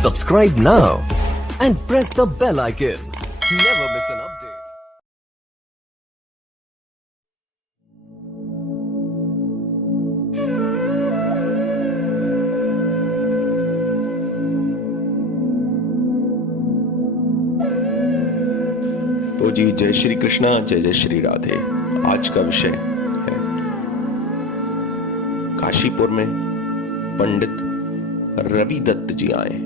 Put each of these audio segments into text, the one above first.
Subscribe now and press the bell icon. Never miss an update. तो जी, जय श्री कृष्णा, जय जय श्री राधे। आज का विषय है काशीपुर में पंडित रवि दत्त जी आए।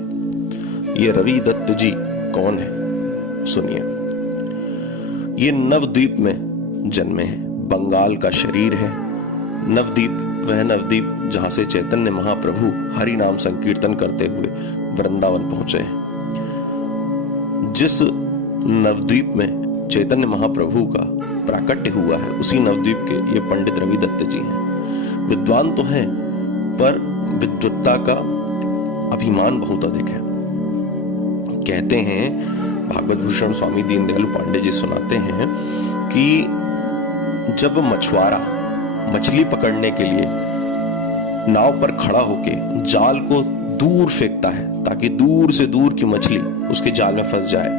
ये रवि दत्त जी कौन है, सुनिए। ये नवद्वीप में जन्मे हैं। बंगाल का शरीर है नवद्वीप, वह नवद्वीप जहां से चैतन्य महाप्रभु हरि नाम संकीर्तन करते हुए वृंदावन पहुंचे हैं। जिस नवद्वीप में चैतन्य महाप्रभु का प्राकट्य हुआ है, उसी नवद्वीप के ये पंडित रवि दत्त जी हैं। विद्वान तो हैं, पर विद्वत्ता का अभिमान बहुत अधिक है। कहते हैं, भागवत भूषण स्वामी दीनदयाल उपाध्याय जी सुनाते हैं कि जब मछुआरा मछली पकड़ने के लिए नाव पर खड़ा होके जाल को दूर फेंकता है ताकि दूर से दूर की मछली उसके जाल में फंस जाए,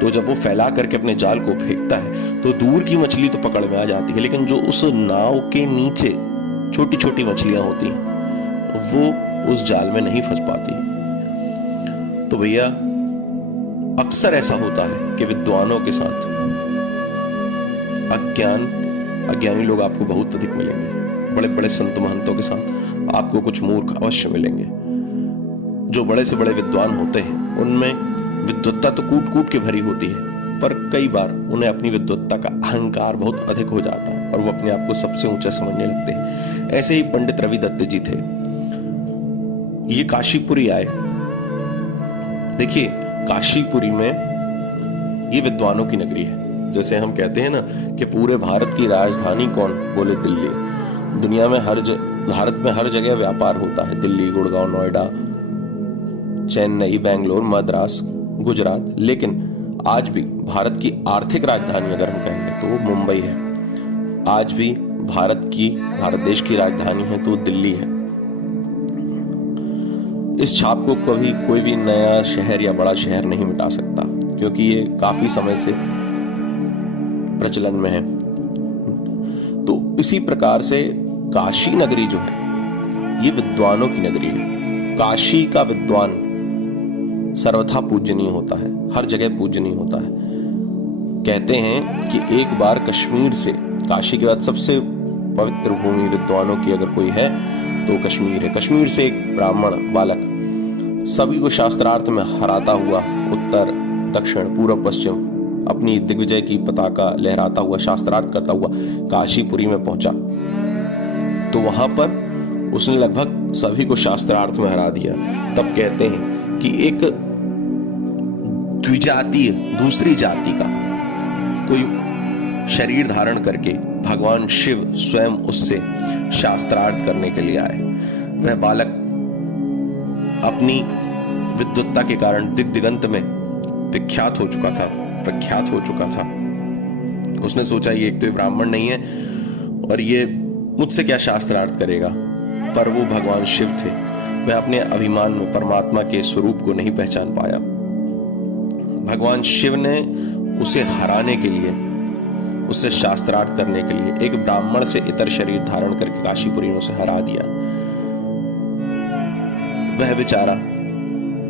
तो जब वो फैला करके अपने जाल को फेंकता है तो दूर की मछली तो पकड़ में आ जाती है, लेकिन जो उस नाव के नीचे छोटी छोटी मछलियां होती हैं वो उस जाल में नहीं फंस पाती। तो भैया, अक्सर ऐसा होता है कि विद्वानों के साथ अज्ञानी लोग आपको बहुत अधिक मिलेंगे। बड़े बड़े संत महंतों के साथ आपको कुछ मूर्ख अवश्य मिलेंगे। जो बड़े से बड़े विद्वान होते हैं उनमें विद्वत्ता तो कूट कूट के भरी होती है, पर कई बार उन्हें अपनी विद्वत्ता का अहंकार बहुत अधिक हो जाता है और वो अपने आप को सबसे ऊंचा समझने लगते हैं। ऐसे ही पंडित रवि दत्त जी थे। ये काशीपुरी आए। देखिए, काशीपुरी में ये विद्वानों की नगरी है। जैसे हम कहते हैं ना कि पूरे भारत की राजधानी कौन, बोले दिल्ली। दुनिया में भारत में हर जगह व्यापार होता है, दिल्ली, गुड़गांव, नोएडा, चेन्नई, बेंगलोर, मद्रास, गुजरात। लेकिन आज भी भारत की आर्थिक राजधानी अगर हम कहेंगे तो वो मुंबई है। आज भी भारत देश की राजधानी है तो दिल्ली है। इस छाप को कभी कोई भी नया शहर या बड़ा शहर नहीं मिटा सकता, क्योंकि ये काफी समय से प्रचलन में है। तो इसी प्रकार से काशी नगरी जो है ये विद्वानों की नगरी है। काशी का विद्वान सर्वथा पूजनीय होता है, हर जगह पूजनीय होता है। कहते हैं कि एक बार कश्मीर से, काशी के बाद सबसे पवित्र भूमि विद्वानों की अगर कोई है तो कश्मीर है। कश्मीर से एक ब्राह्मण बालक सभी को शास्त्रार्थ में हराता हुआ उत्तर दक्षिण पूर्व पश्चिम अपनी दिग्विजय की पताका लहराता हुआ, शास्त्रार्थ करता हुआ काशीपुरी में पहुंचा। तो वहां पर उसने लगभग सभी को शास्त्रार्थ में हरा दिया। तब कहते हैं कि एक द्विजातीय, दूसरी जाति का कोई शरीर धारण करके भगवान शिव स्वयं उससे शास्त्रार्थ करने के लिए आए। वह बालक अपनी विद्वत्ता के कारण दिग दिगंत में प्रख्यात हो चुका था। उसने सोचा, ये एक तो ब्राह्मण नहीं है और ये मुझसे क्या शास्त्रार्थ करेगा। पर वो भगवान शिव थे। वह अपने अभिमान में परमात्मा के स्वरूप को नहीं पहचान पाया। भगवान शिव ने उसे हराने के लिए, उससे शास्त्रार्थ करने के लिए एक ब्राह्मण से इतर शरीर धारण करके काशीपुरी ने उसे हरा दिया। वह बेचारा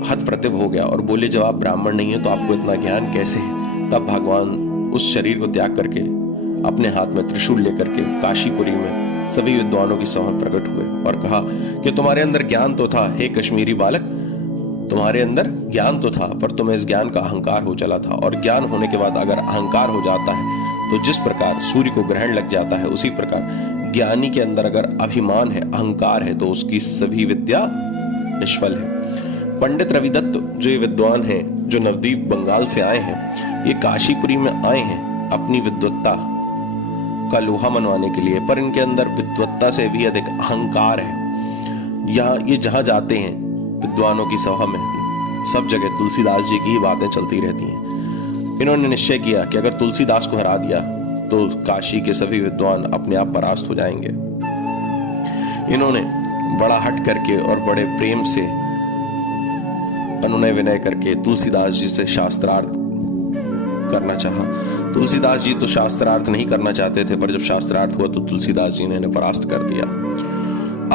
हतप्रतिभ हो गया और बोले, जब आप ब्राह्मण नहीं है तो आपको इतना ज्ञान कैसे है। तब भगवान उस शरीर को त्याग करके अपने हाथ में त्रिशूल लेकर के काशीपुरी में सभी विद्वानों की सभा प्रकट हुए और कहा कि तुम्हारे अंदर ज्ञान तो था, हे कश्मीरी बालक, तुम्हारे अंदर ज्ञान तो था, पर तुम्हें इस ज्ञान का अहंकार हो चला था। और ज्ञान होने के बाद अगर अहंकार हो जाता है तो जिस प्रकार सूर्य को ग्रहण लग जाता है, उसी प्रकार ज्ञानी के अंदर अगर अभिमान है, अहंकार है, तो उसकी सभी विद्या निष्फल है। पंडित रवि दत्त जो ये विद्वान हैं, जो नवद्वीप बंगाल से आए हैं, ये काशीपुरी में आए हैं अपनी विद्वत्ता का लोहा मनवाने के लिए, पर इनके अंदर विद्वत्ता से भी अधिक अहंकार है। यहाँ ये जहां जाते हैं विद्वानों की सभा में, सब जगह तुलसीदास जी की ही बातें चलती रहती हैं। इन्होंने निश्चय किया कि अगर तुलसीदास को हरा दिया तो काशी के सभी विद्वान अपने आप परास्त हो जाएंगे। इन्होंने बड़ा हट करके और बड़े प्रेम से अनुनय विनय करके तुलसीदास जी से शास्त्रार्थ करना चाहा। तुलसीदास जी तो शास्त्रार्थ नहीं करना चाहते थे, पर जब शास्त्रार्थ हुआ तो तुलसीदास जी ने इन्हें परास्त कर दिया।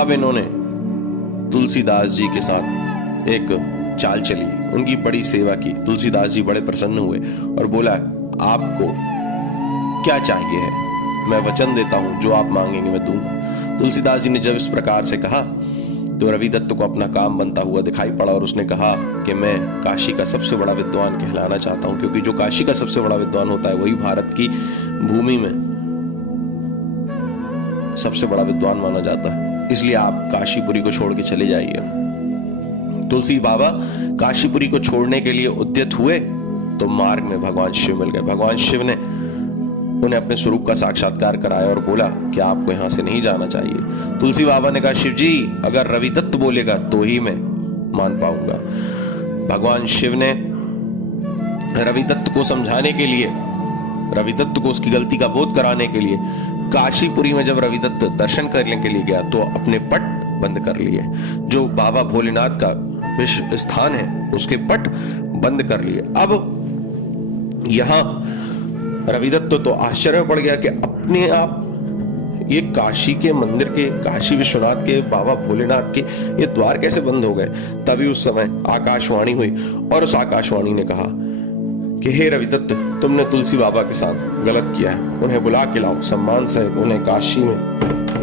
अब इन्होंने तुलसीदास जी के साथ एक चाल चली, उनकी बड़ी सेवा की। तुलसीदास जी बड़े प्रसन्न हुए और बोला, आपको क्या चाहिए है, मैं वचन देता हूं, जो आप मांगेंगे मैं दूंगा। तुलसीदास जी ने जब इस प्रकार से कहा तो रविदत्त को अपना काम बनता हुआ दिखाई पड़ा और उसने कहा कि मैं काशी का सबसे बड़ा विद्वान कहलाना चाहता हूं, क्योंकि जो काशी का सबसे बड़ा विद्वान होता है वही भारत की भूमि में सबसे बड़ा विद्वान माना जाता है। इसलिए आप काशीपुरी को छोड़ के चले जाइए। तुलसी बाबा काशीपुरी को छोड़ने के लिए उद्यत हुए तो मार्ग में भगवान शिव मिल गए। भगवान शिव ने उन्हें अपने स्वरूप का साक्षात्कार कराया और बोला कि आपको यहां से नहीं जाना चाहिए। तुलसी बाबा ने कहा, शिव जी अगर रविदत्त बोलेगा तो ही मैं मान पाऊंगा। भगवान शिव ने रविदत्त को समझाने के लिए, रविदत्त को उसकी गलती का बोध कराने के लिए काशीपुरी में जब रविदत्त दर्शन करने के लिए गया तो अपने पट बंद कर लिए। जो बाबा भोलेनाथ का विश्व स्थान है उसके पट बंद कर लिए। अब यहां रविदत्त तो आश्चर्य में पड़ गया कि अपने आप ये काशी के मंदिर के, काशी विश्वनाथ के, बाबा भोलेनाथ के ये द्वार कैसे बंद हो गए। तभी उस समय आकाशवाणी हुई और उस आकाशवाणी ने कहा कि हे रविदत्त, तुमने तुलसी बाबा के साथ गलत किया है, उन्हें बुला के लाओ, सम्मान से उन्हें काशी में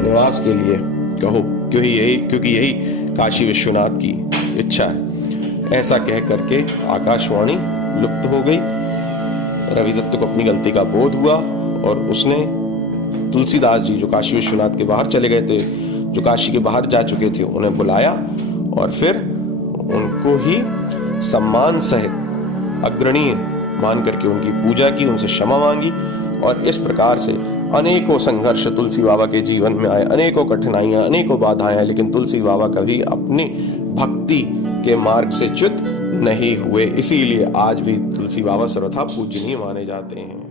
निवास के लिए कहो, क्योंकि यही काशी विश्वनाथ की इच्छा है। ऐसा कह करके आकाशवाणी लुप्त हो गई। रविदत्त को अपनी गलती का बोध हुआ और उसने तुलसीदास जी जो काशी विश्वनाथ के बाहर चले गए थे, जो काशी के बाहर जा चुके थे, उन्हें बुलाया और फिर उनको ही सम्मान सहित अग्रणीय मान करके उनकी पूजा की, उनसे क्षमा मांगी। और इस प्रकार से अनेकों संघर्ष तुलसी बाबा के जीवन में आए, अनेकों कठिनाइयां, अनेकों बाधाएं आए, लेकिन तुलसी बाबा कभी अपनी भक्ति के मार्ग से च्युत नहीं हुए। इसीलिए आज भी तुलसी बाबा सर्वथा पूजनीय माने जाते हैं।